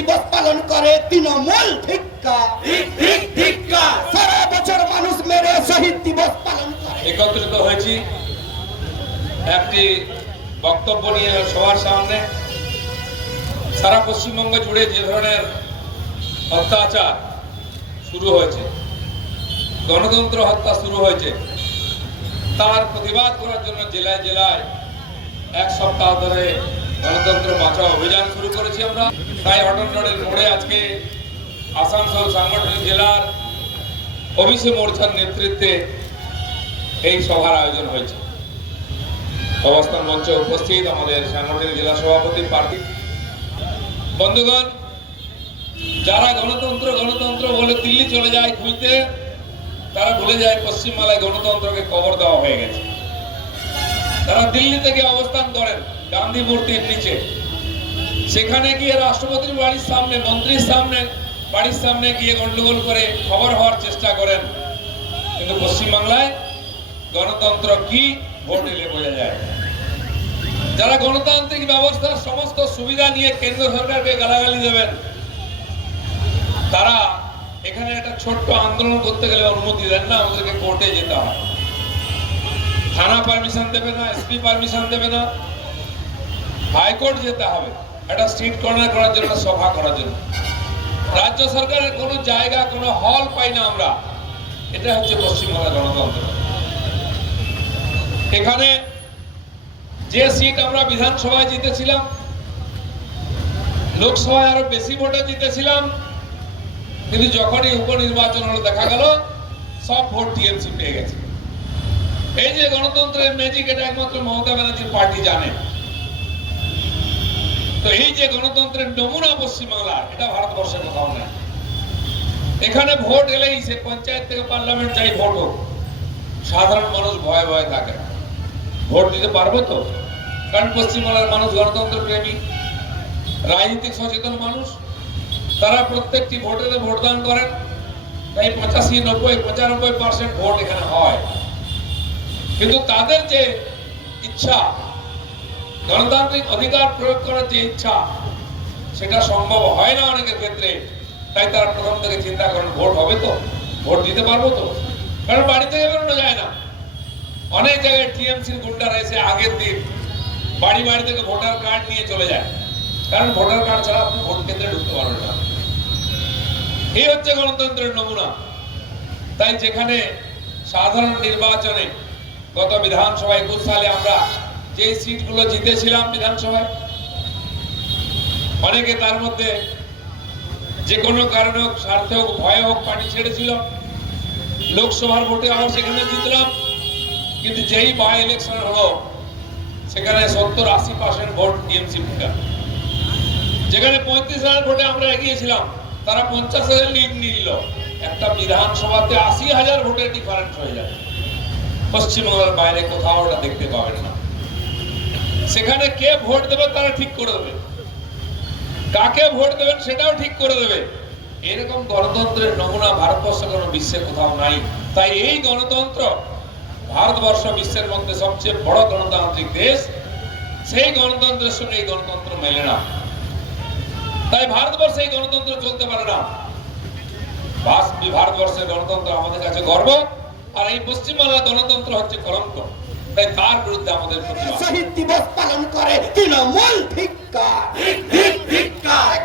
দিবস পালন করে তৃণমূল ধিক্কার। সারা বছর মানুষ মেরে শহীদ দিবস পালন করে। একত্রিত হয়েছি একটি বক্তব্য নিয়ে সবার সামনে। সারা পশ্চিমবঙ্গ জুড়ে যে ধরনের অত্যাচার শুরু হয়েছে, গণতন্ত্র হত্যা শুরু হয়েছে, তার প্রতিবাদ করার জন্য জেলায় জেলায় এক সপ্তাহ ধরে গণতন্ত্র বাঁচাও অভিযান শুরু করেছি আমরা। তাই অটল রোডের মোড়ে আজকে আসানসোল সাংগঠনিক জেলার ওবিসি মোর্চার নেতৃত্বে এই সভার আয়োজন হয়েছে। অবস্থান মঞ্চে উপস্থিত আমাদের সাংগঠনিক জেলা সভাপতি প্রার্থী বন্ধুগণ, যারা গণতন্ত্র গণতন্ত্র বলে দিল্লি চলে যায় খুঁজতে, তারা ভুলে যায় পশ্চিমবাংলায় গণতন্ত্রকে কবর দেওয়া হয়ে গেছে। তারা দিল্লি থেকে অবস্থান করেন গান্ধী মূর্তির নিচে, সেখানে গিয়ে রাষ্ট্রপতির বাড়ির সামনে, মন্ত্রীর সামনে, বাড়ির সামনে গিয়ে গন্ডগোল করে খবর হওয়ার চেষ্টা করেন। কিন্তু পশ্চিমবাংলায় গণতন্ত্র কি ভোট এলে বোঝা যায়। যারা গণতান্ত্রিক ব্যবস্থার সমস্ত সুবিধা নিয়ে কেন্দ্র সরকারকে গালাগালি দেবেন, তারা এখানে একটা ছোট্ট আন্দোলন করতে গেলে অনুমতি দেন না, আমাদেরকে কোর্টে যেতে হয়। থানা পারমিশন দেবে না, এসপি পারমিশন দেবে না, হাইকোর্ট যেতে হবে একটা স্ট্রিট কর্নার করার জন্য, সভা করার জন্য। রাজ্য সরকারের কোনো জায়গা, কোনো হল পাই না আমরা। এটা হচ্ছে পশ্চিমবাংলার গণতন্ত্র। এখানে যে সিট আমরা বিধানসভায় জিতেছিলাম, লোকসভায় আরো বেশি ভোটে জিতেছিলাম, কিন্তু যখনই উপনির্বাচন হলো দেখা গেল সব ভোট টিএমসি পেয়ে গেছে। এই যে গণতন্ত্রের ম্যাজিক, এটা একমাত্র মমতা ব্যানার্জির পার্টি জানে। তো এই যে গণতন্ত্রের নমুনা পশ্চিমবাংলার, এটা ভারতবর্ষে কোথাও নেই। এখানে ভোট এলেই সে পঞ্চায়েত থেকে পার্লামেন্ট যাই ভোট হোক, সাধারণ মানুষ ভয়ে ভয়ে থাকে। ভোট দিতে পারবো তো? কারণ পশ্চিমবাংলার মানুষ গণতন্ত্র প্রেমী, রাজনীতিক সচেতন মানুষ। তারা প্রত্যেকটি ভোটে ভোটদান করেন। তাই 85, 90, 95% ভোট এখানে হয়। কিন্তু তাদের যে ইচ্ছা, গণতান্ত্রিক অধিকার প্রয়োগ করার যে ইচ্ছা, সেটা সম্ভব হয় না অনেকের ক্ষেত্রে। তাই তারা প্রথম থেকে চিন্তা করেন ভোট হবে তো, ভোট দিতে পারবো তো। কারণ বাড়ি থেকে বেরোনো যায় না। অনেক জায়গায় টিএমসির গুন্ডারা এসে আগের দিন বাড়ি বাড়ি থেকে ভোটার কার্ড নিয়ে চলে যায়, কারণ ভোটার কার্ড ছাড়া আপনি ভোট কেন্দ্রে ঢুকতে পারবেন না। এই হচ্ছে গণতন্ত্রের নমুনা। তাই যেখানে সাধারণ নির্বাচনে গত বিধানসভায় 21 সালে আমরা যে সিটগুলো জিতেছিলাম বিধানসভায়, অনেকে তার মধ্যে যে কোনো কারণে হোক, স্বার্থে হোক, ভয়ে হোক পার্টি ছেড়েছিল। লোকসভার ভোটে আমরা সেখানে জিতলাম, কিন্তু যেই বাই ইলেকশন হলো সেখানে 70-80% ভোট টিএমসি ভোটার। যেখানে 35,000 ভোটে আমরা এগিয়েছিলাম, তারা 50,000 লিড নিয়ে নিল। একটা বিধানসভাতে 80,000 ভোটের ডিফারেন্স হয়ে যায়। পশ্চিমবাংলার বাইরে কোথাও ওটা দেখতে পাবেন না। সেখানে কে ভোট দেবে তারা ঠিক করে দেবে, কাকে ভোট দেবেন সেটাও ঠিক করে দেবে। এরকম গণতন্ত্রের নমুনা ভারতবর্ষ কোনো বিশ্বে কোথাও নাই। তাই এই গণতন্ত্র, ভারতবর্ষ বিশ্বের মধ্যে সবচেয়ে বড় গণতান্ত্রিক দেশ, সেই গণতন্ত্রের সঙ্গে এই গণতন্ত্র মেলে না। তাই ভারতবর্ষে এই গণতন্ত্র চলতে পারে না। ভারতবর্ষের গণতন্ত্র আমাদের কাছে গর্ব, আর এই পশ্চিমবাংলার গণতন্ত্র হচ্ছে কলঙ্ক। তাই তার বিরুদ্ধে আমাদের শহীদ দিবস পালন করে তৃণমূল ধিক্কার।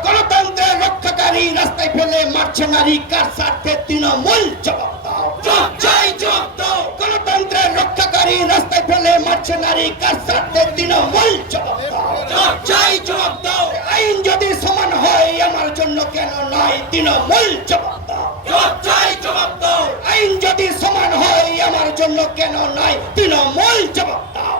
গণতন্ত্রের রক্ষাকারী রাস্তায় ফেলে মারছে নারী, কার স্বার্থে তৃণমূল জবাব দাও। গণতন্ত্রের রক্ষাকারী রাস্তায় ফেলে মারছে নারী, কার স্বার্থে তৃণমূল জবাব দাও। আইন যদি সমান হয় আমার জন্য কেন নয়, তৃণমূল জবাব দাও। আইন যদি সমান হয় আমার জন্য কেন নয়, তৃণমূল জবাব দাও।